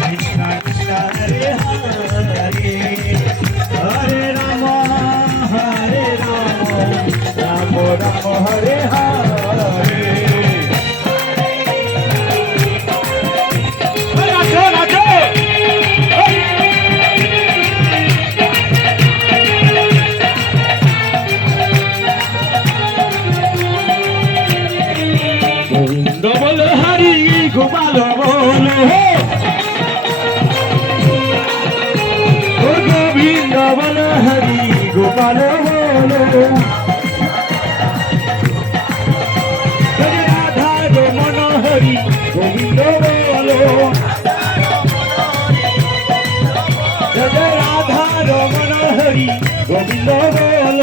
কৃষ্ণ কৃষ্ণ হরে হরে হরে রাম রাম রাম হরে হরে নাচো নাচো গোবিন্দ বল হরি গোপাল বল গোবিন্দ বল হরি গোপাল বল রাধা রমন হরি গোবিন্দ বল রাধা রমন হরি গোবিন্দ বল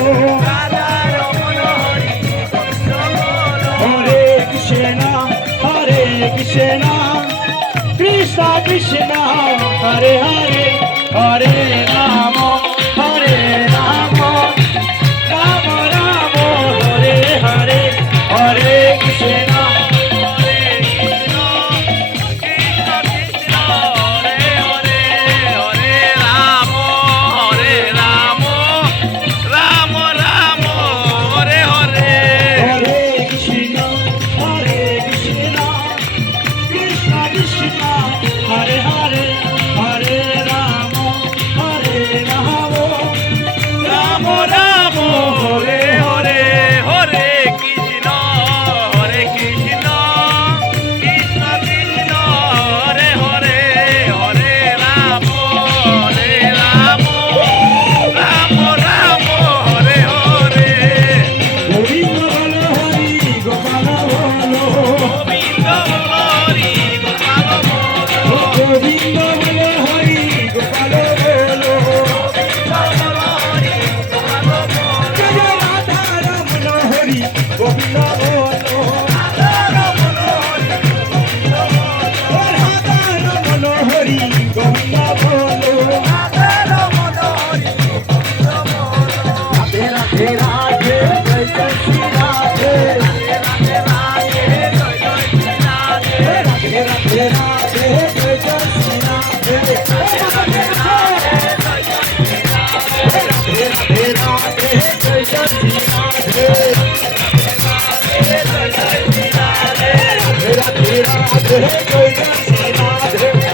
হরে কৃষ্ণ কৃষ্ণ কৃষ্ণ হরে হরে হরে রাম রাম রাম হরে হরে হরে কৃষ্ণ हरे हरे हरे राम राम राम हरे हरे हरे कृष्ण कृष्ण कृष्ण हरे हरे हरे राम राम राम हरे हरे गोविंद बोलो हरि गोपाल बोलो गोविंद बोलो हरि गोपाल बोलो गोविंद बोलो हरि गोपाल बोलो जय राधा रमन हरि गोविंद बोलो राधा रमन हरि गोविंद बोलो राधे राधे राधे जय जय श्री राधे राधे राधे राधे राधे जय जय श्री राधे राधे राधे राधे जय जय श्री राधे राधे राधे राधे जय जय श्री राधे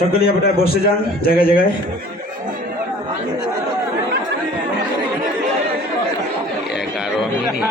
সকলেই আপনারা বসে যান জায়গায় জায়গায়।